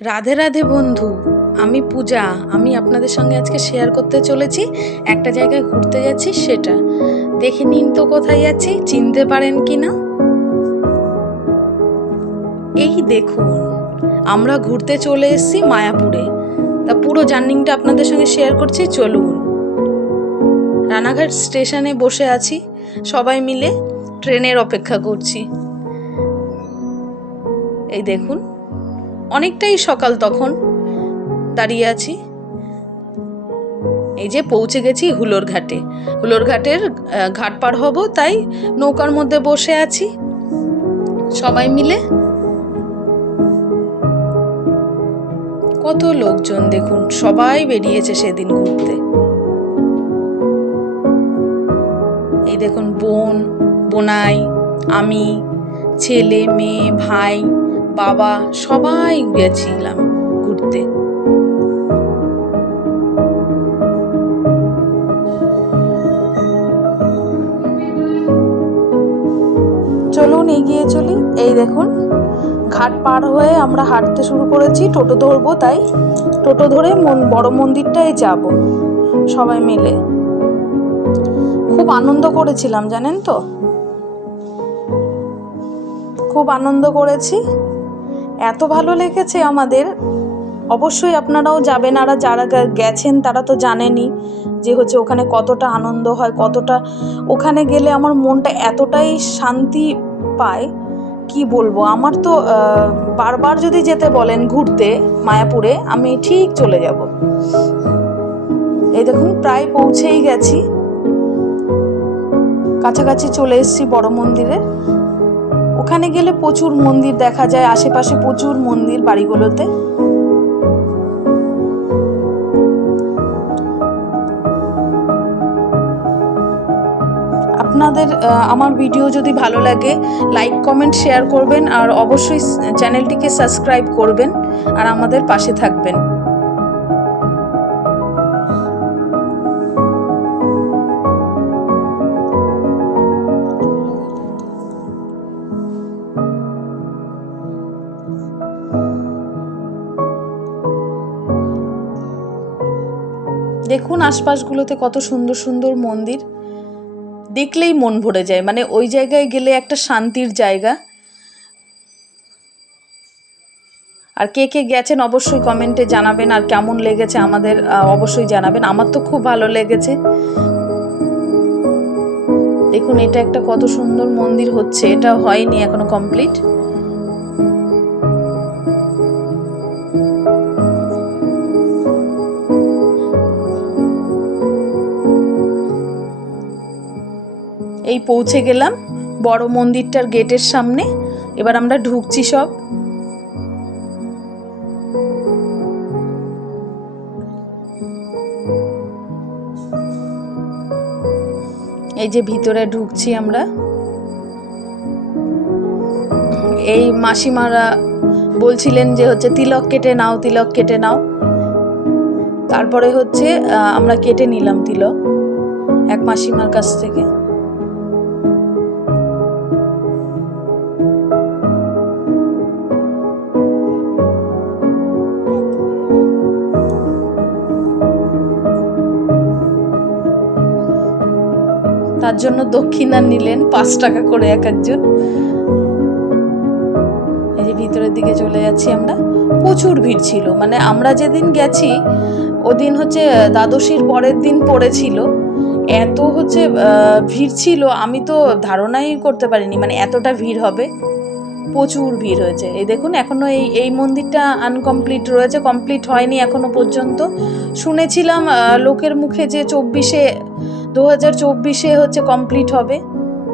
রাধে রাধে বন্ধু, আমি পূজা। আমি আপনাদের সঙ্গে আজকে শেয়ার করতে চলেছি। একটা জায়গায় ঘুরতে যাচ্ছি, সেটা। দেখে নিন তো কোথায় যাচ্ছি, চিনতে পারেন কি না? এই দেখুন, আমরা ঘুরতে চলে এসেছি মায়াপুরে। তা পুরো জার্নিংটা আপনাদের সঙ্গে শেয়ার করছি, চলুন। রানাঘাট স্টেশনে বসে আছি, সবাই মিলে ট্রেনের অপেক্ষা করছি। এই দেখুন অনেকটাই সকাল তখন। দাঁড়িয়ে আছি। এই যে পৌঁছে গেছি হুলোর ঘাটে। হুলোর ঘাটের ঘাট পার হব, তাই নৌকার মধ্যে বসে আছি। সবাই মিলে। কত লোকজন দেখুন, সবাই বেরিয়েছে সেদিন ঘুরতে। এই দেখুন বোন, বোনাই, আমি, ছেলে, মেয়ে, ভাই বাবা, সবাই গেছিলাম ঘুরতে। চলুন এগিয়ে চলি। এই দেখুন, ঘাট পার হয়ে আমরা হাঁটতে শুরু করেছি, টোটো ধরবো তাই। টোটো ধরে মন, বড় মন্দিরটায় যাব, সবাই মিলে। খুব আনন্দ করেছিলাম, জানেন তো? খুব আনন্দ করেছি। এত ভালো লেগেছে আমাদের। অবশ্যই আপনারাও যাবেন, আর যারা গেছেন তারা তো জানেনই যে হচ্ছে ওখানে কতটা আনন্দ হয়, কতটা ওখানে গেলে আমার মনটা এতটাই শান্তি পায়। কি বলব? আমার তো বারবার যদি যেতে বলেন ঘুরতে মায়াপুরে, আমি ঠিক চলে যাব। এই দেখুন, প্রায় পৌঁছেই গেছি। কাছাকাছি চলে এসেছি বড় মন্দিরে। ওখানে গেলে প্রচুর মন্দির দেখা যায়, আশেপাশে প্রচুর মন্দির বাড়িগুলোতে। আপনাদের আমার ভিডিও যদি ভালো লাগে, লাইক, কমেন্ট, শেয়ার করবেন, আর অবশ্যই চ্যানেলটিকে সাবস্ক্রাইব করবেন, আর আমাদের পাশে থাকবেন। দেখুন আশপাশগুলোতে কত সুন্দর সুন্দর মন্দির। দেখলেই মন ভরে যায় মানে ওই জায়গায় গেলে একটা শান্তির জায়গা। আর কে কে গেছেন অবশ্যই কমেন্টে জানাবেন, আর কেমন লেগেছে আমাদের অবশ্যই জানাবেন। আমার তো খুব ভালো লেগেছে। দেখুন, এটা একটা কত সুন্দর মন্দির হচ্ছে, এটা হয়নি এখনও কমপ্লিট এই পৌঁছে গেলাম বড় মন্দিরটার গেটের সামনে। এবার আমরা ঢুকছি সব। এই যে ভিতরে ঢুকছি আমরা। এই মাসিমারা বলছিলেন যে হচ্ছে, তিলক কেটে নাও, তিলক কেটে নাও। তারপরে হচ্ছে আমরা কেটে নিলাম তিলক এক মাসিমার কাছ থেকে। তার জন্য দক্ষিণা নিলেন পাঁচ টাকা করে এক একজন। এই যে ভিতরের দিকে চলে যাচ্ছি আমরা। প্রচুর ভিড় ছিল। মানে আমরা যেদিন গেছি, ওদিন হচ্ছে দ্বাদশীর পরের দিন পড়েছিল। এত হচ্ছে ভিড় ছিল, আমি তো ধারণাই করতে পারিনি মানে এতটা ভিড় হবে। প্রচুর ভিড় হয়েছে। এই দেখুন, এখনও এই এই মন্দিরটা আনকমপ্লিট রয়েছে কমপ্লিট হয়নি এখনও পর্যন্ত। শুনেছিলাম লোকের মুখে যে চব্বিশে দু হাজার চব্বিশে হচ্ছে কমপ্লিট হবে।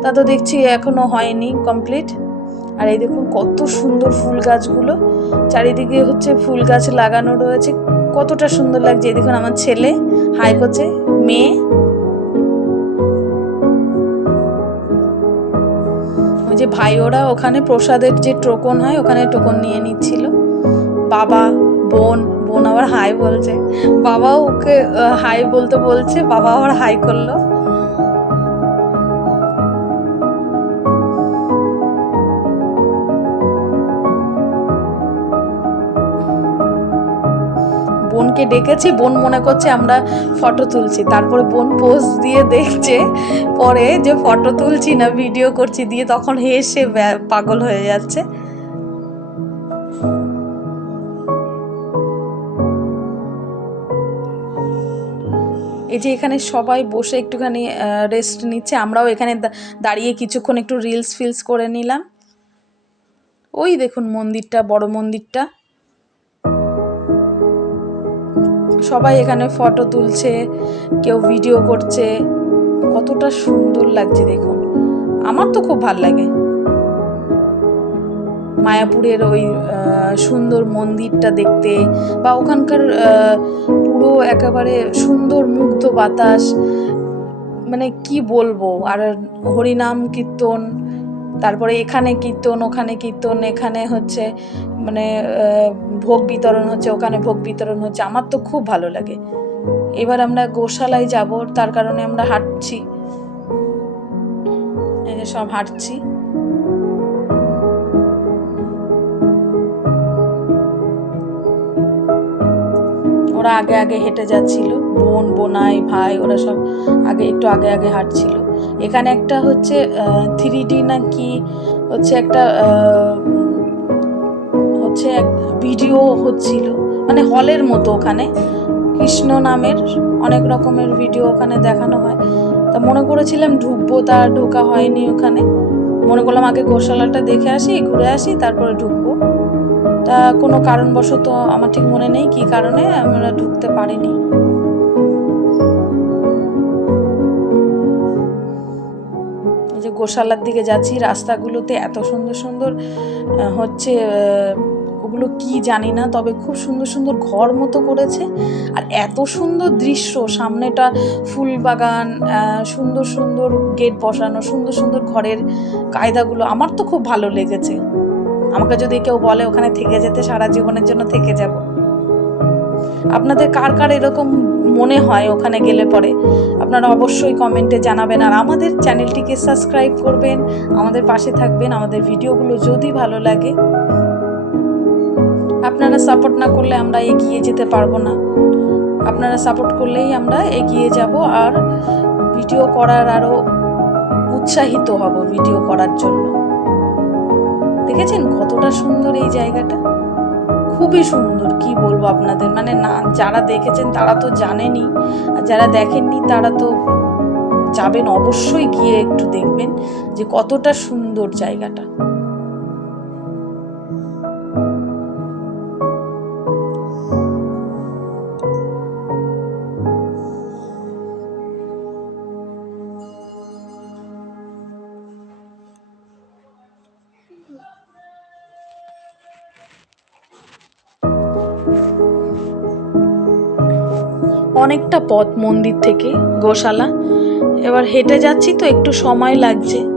তা তো দেখছি এখনও হয়নি কমপ্লিট আর এই দেখুন কত সুন্দর ফুল গাছগুলো। চারিদিকে হচ্ছে ফুল গাছ লাগানো রয়েছে। কতটা সুন্দর লাগছে। এই দেখুন আমার ছেলে, হাই করছে, মেয়ে। ওই যে ভাই, ওরা ওখানে প্রসাদের যে টোকন হয়, ওখানে টোকন নিয়ে নিচ্ছিল। বাবা, বোন বোন আবার হাই বলছে। বাবাও ওকে হাই বলতে বলছে, বাবা আবার হাই করল। বোনকে ডেকেছি, বোন মনে করছে আমরা ফটো তুলছি। তারপরে বোন পোজ দিয়ে দেখছে, পরে যে ফটো তুলছি না ভিডিও করছি, দিয়ে তখন হেসে পাগল হয়ে যাচ্ছে। এই যে এখানে সবাই বসে একটুখানি রেস্ট নিচ্ছে, আমরাও এখানে দাঁড়িয়ে কিছুক্ষণ একটু রিলস ফিলস করে নিলাম। ওই দেখুন মন্দিরটা, বড় মন্দিরটা। সবাই এখানে ফটো তুলছে, কেউ ভিডিও করছে। কতটা সুন্দর লাগছে দেখুন। আমার তো খুব ভালো লাগে। মায়াপুরের ওই সুন্দর মন্দিরটা দেখতে বা ওখানকার পুরো একেবারে সুন্দর মুগ্ধ বাতাস মানে কি বলব? আর হরিনাম কীর্তন, তারপরে এখানে কীর্তন, ওখানে কীর্তন, এখানে হচ্ছে মানে ভোগ বিতরণ হচ্ছে, ওখানে ভোগ বিতরণ হচ্ছে। আমার তো খুব ভালো লাগে। এবার আমরা গোশালায় যাব, তার কারণে আমরা হাঁটছি। সব হাঁটছি। ওরা আগে আগে হেঁটে যাচ্ছিল। বোন, বোনাই, ভাই, ওরা সব আগে একটু আগে আগে হাঁটছিল। এখানে একটা হচ্ছে থ্রি ডি না কি, হচ্ছে একটা হচ্ছে এক ভিডিও হচ্ছিল। মানে হলের মতো ওখানে। কৃষ্ণ নামের অনেক রকমের ভিডিও ওখানে দেখানো হয়। তা মনে করেছিলাম ঢুকবো তা ঢোকা হয়নি ওখানে। মনে করলাম আগে গোশালাটা দেখে আসি, ঘুরে আসি, তারপরে ঢুকবো। তা কোনো কারণবশত আমার ঠিক মনে নেই কি কারণে আমরা ঢুকতে পারিনি। যে গোশালার দিকে যাচ্ছি, রাস্তাগুলোতে এত সুন্দর সুন্দর হচ্ছে ওগুলো কি জানি না, তবে খুব সুন্দর সুন্দর ঘর মতো করেছে। আর এত সুন্দর দৃশ্য, সামনেটা ফুল বাগান সুন্দর সুন্দর গেট বসানো, সুন্দর সুন্দর ঘরের কায়দাগুলো, আমার তো খুব ভালো লেগেছে। আমাকে যদি কেউ বলে ওখানে থেকে যেতে সারা জীবনের জন্য থেকে যাব। আপনাদের কার কার এরকম মনে হয় ওখানে গেলে পরে? আপনারা অবশ্যই কমেন্টে জানাবেন। আর আমাদের চ্যানেলটিকে সাবস্ক্রাইব করবেন, আমাদের পাশে থাকবেন, আমাদের ভিডিওগুলো যদি ভালো লাগে। আপনারা সাপোর্ট না করলে আমরা এগিয়ে যেতে পারব না। আপনারা সাপোর্ট করলেই আমরা এগিয়ে যাব আর ভিডিও করার আরও উৎসাহিত হব ভিডিও করার জন্য। দেখেছেন কতটা সুন্দর এই জায়গাটা? খুবই সুন্দর, কি বলব আপনাদের? মানে না, যারা দেখেছেন তারা তো জানেনি আর যারা দেখেননি তারা তো যাবেন অবশ্যই গিয়ে একটু দেখবেন যে কতটা সুন্দর জায়গাটা। পথ মন্দির থেকে গোশালা। এবার হেঁটে যাচ্ছি তো একটু সময় লাগছে।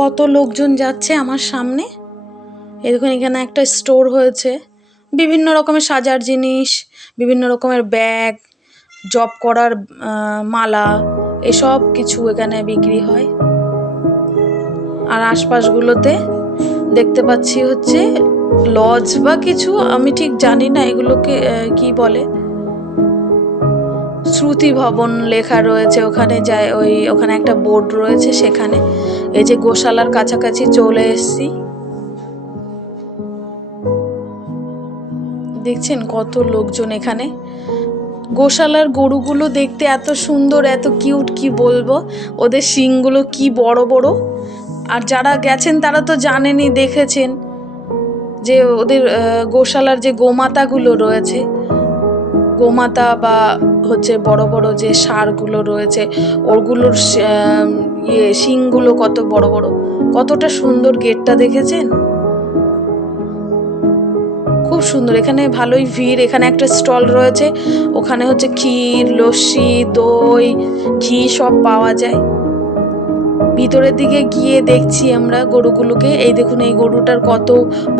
কত লোকজন যাচ্ছে আমার সামনে? দেখুন, এখানে একটা স্টোর হয়েছে। বিভিন্ন রকমের সাজার জিনিস, বিভিন্ন রকমের ব্যাগ জব করার মালা, এসব কিছু এখানে বিক্রি হয়। আর আশপাশগুলোতে দেখতে পাচ্ছি হচ্ছে লজ বা কিছু, আমি ঠিক জানি না এগুলোকে কি বলে। শ্রুতি ভবন লেখা রয়েছে, ওখানে যায় ওই, ওখানে একটা বোর্ড রয়েছে সেখানে। এই যে গোশালার কাছাকাছি চলে এসেছি। দেখছেন কত লোকজন এখানে। গোশালার গরুগুলো দেখতে এত সুন্দর, এত কিউট, কি বলব? ওদের শিংগুলো কি বড় বড়। আর যারা গেছেন তারা তো জানেনই, দেখেছেন যে ওদের গোশালার যে গোমাতাগুলো রয়েছে গোমাতা বা হচ্ছে বড় বড় যে সারগুলো রয়েছে, ওগুলোর ইয়ে শিংগুলো কত বড় বড়। কতটা সুন্দর গেটটা দেখেছেন? খুব সুন্দর। এখানে ভালোই ভিড়। এখানে একটা স্টল রয়েছে। ওখানে হচ্ছে ক্ষীর, লস্যি, দই, ঘি সব পাওয়া যায়। ভিতরের দিকে গিয়ে দেখছি আমরা গরুগুলোকে। এই দেখুন, এই গরুটার কত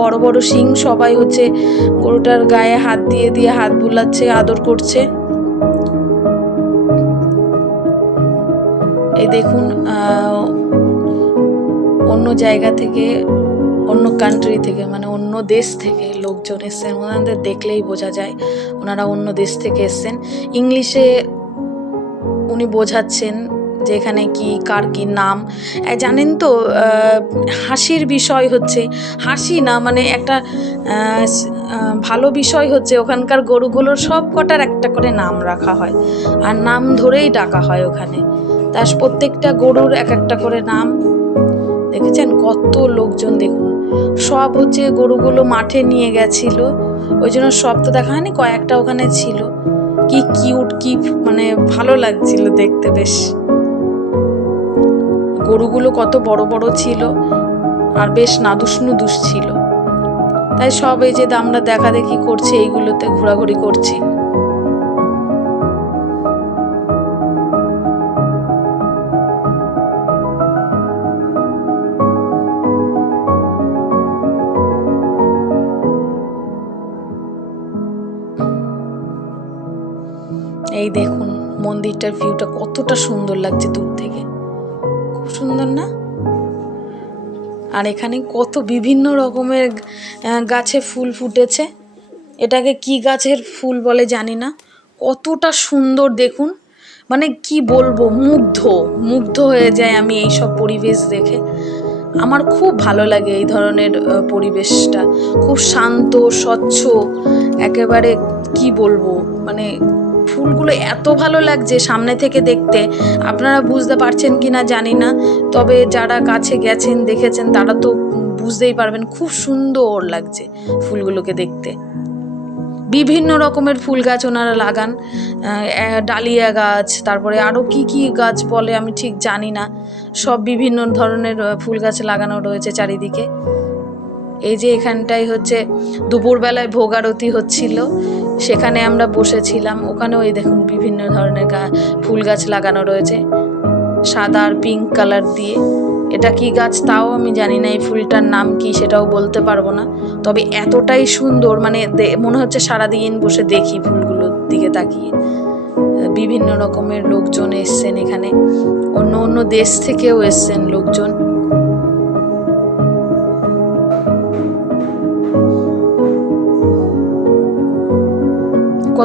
বড় বড় শিং। সবাই হচ্ছে গরুটার গায়ে হাত দিয়ে দিয়ে হাত বুলাচ্ছে, আদর করছে। এই দেখুন অন্য জায়গা থেকে, অন্য কান্ট্রি থেকে মানে অন্য দেশ থেকে লোকজন এসছেন। ওনাদের দেখলেই বোঝা যায়, ওনারা অন্য দেশ থেকে এসছেন। ইংলিশে উনি বোঝাচ্ছেন যে এখানে কি, কার কি নাম। জানেন তো হাসির বিষয় হচ্ছে, হাসি না মানে একটা ভালো বিষয় হচ্ছে, ওখানকার গরুগুলোর সব কটার একটা করে নাম রাখা হয়। আর নাম ধরেই ডাকা হয় ওখানে। তার প্রত্যেকটা গরুর এক একটা করে নাম। দেখেছেন? কত লোকজন দেখুন। সব হচ্ছে গরুগুলো মাঠে নিয়ে গেছিল। ওই জন্য সব তো দেখা হয়নি, কয়েকটা ওখানে ছিল। কি কিউট কি মানে ভালো লাগছিল দেখতে বেশ। গরুগুলো কত বড় বড় ছিল আর বেশ নাদুস নুদুস ছিল। তাই সব এই যে আমরা দেখা দেখি করছে, এইগুলোতে ঘোরাঘুরি করছি। এই দেখুন, মন্দিরটার ভিউটা কতটা সুন্দর লাগছে দূর থেকে। সুন্দর না? আর এখানে কত বিভিন্ন রকমের গাছে ফুল ফুটেছে। এটাকে কি গাছের ফুল বলে জানি না। কতটা সুন্দর দেখুন। মানে কি বলব, মুগ্ধ মুগ্ধ হয়ে যায় আমি এই সব পরিবেশ দেখে। আমার খুব ভালো লাগে এই ধরনের পরিবেশটা। খুব শান্ত, স্বচ্ছ, একেবারে কি বলব মানে ফুলগুলো এত ভালো লাগছে সামনে থেকে দেখতে। আপনারা বুঝতে পারছেন কি না জানি না, তবে যারা কাছে গেছেন, দেখেছেন, তারা তো বুঝতেই পারবেন খুব সুন্দর লাগছে ফুলগুলোকে দেখতে। বিভিন্ন রকমের ফুল গাছ ওনারা লাগান। ডালিয়া গাছ, তারপরে আরও কি কি গাছ বলে আমি ঠিক জানি না। সব বিভিন্ন ধরনের ফুল গাছ লাগানো রয়েছে চারিদিকে। এই যে এখানটায় হচ্ছে, দুপুরবেলায় ভোগ আরতি হচ্ছিল। সেখানে আমরা বসেছিলাম। ওখানেও এই দেখুন বিভিন্ন ধরনের গা- ফুল গাছ লাগানো রয়েছে। সাদা আর পিঙ্ক কালার দিয়ে। এটা কি গাছ তাও আমি জানি না এই ফুলটার নাম কি, সেটাও বলতে পারব না। তবে এতটাই সুন্দর মানে মনে হচ্ছে সারাদিন বসে দেখি ফুলগুলোর দিকে তাকিয়ে। বিভিন্ন রকমের লোকজন এসছেন এখানে। অন্য অন্য দেশ থেকেও এসছেন লোকজন।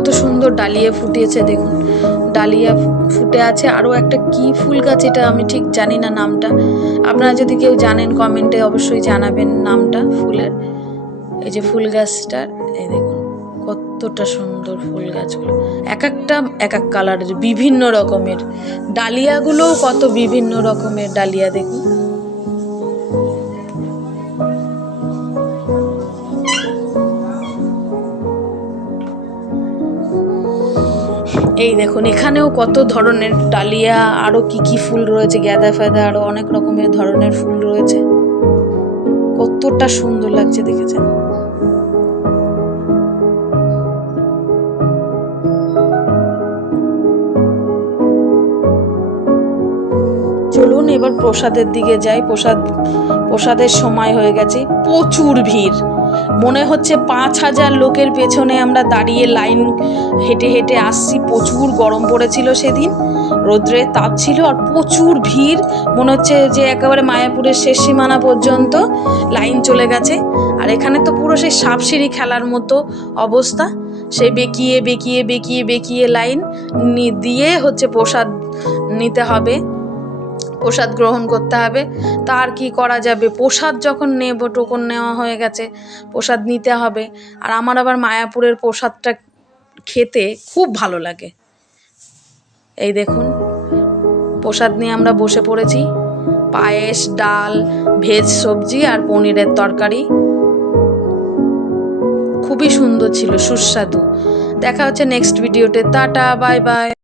কত সুন্দর ডালিয়া ফুটিয়েছে দেখুন। ডালিয়া ফুটে আছে আরও একটা কি ফুল গাছ এটা আমি ঠিক জানি না নামটা। আপনারা যদি কেউ জানেন কমেন্টে অবশ্যই জানাবেন নামটা, ফুলের। এই যে ফুল গাছটার, এই দেখুন, কতটা সুন্দর ফুল গাছগুলো। এক একটা, এক এক কালারের, বিভিন্ন রকমের। ডালিয়াগুলোও কত বিভিন্ন রকমের ডালিয়া দেখুন। এই দেখুন, এখানেও কত ধরনের ডালিয়া, আরও কি কি ফুল রয়েছে, গ্যাদা ফ্যাদা, আরও অনেক রকমের ধরনের ফুল রয়েছে। কতটা সুন্দর লাগছে দেখেছেন। চলুন চলুন এবার প্রসাদের দিকে যাই। প্রসাদ, প্রসাদের সময় হয়ে গেছে। প্রচুর ভিড়। মনে হচ্ছে পাঁচ হাজার লোকের পেছনে আমরা দাঁড়িয়ে লাইন হেঁটে হেঁটে আসছি। প্রচুর গরম পড়েছিল সেদিন রৌদ্রের তাপ ছিল আর প্রচুর ভিড়। মনে হচ্ছে যে একেবারে মায়াপুরের শেষ সীমানা পর্যন্ত লাইন চলে গেছে। আর এখানে তো পুরো সেই সাপসিঁড়ি খেলার মতো অবস্থা। সেই বেঁকিয়ে বেঁকিয়ে বেঁকিয়ে বেঁকিয়ে লাইন দিয়ে হচ্ছে প্রসাদ নিতে হবে। প্রসাদ গ্রহণ করতে হবে। তার কি করা যাবে? প্রসাদ যখন নেব, টোকন নেওয়া হয়ে গেছে, প্রসাদ নিতে হবে। আর আমার আবার মায়াপুরের প্রসাদটা খেতে খুব ভালো লাগে। এই দেখুন, প্রসাদ নিয়ে আমরা বসে পড়েছি। পায়েস, ডাল, ভেজ সবজি আর পনিরের তরকারি। খুবই সুন্দর ছিল, সুস্বাদু। দেখা হচ্ছে নেক্সট ভিডিওতে টাটা বাই বাই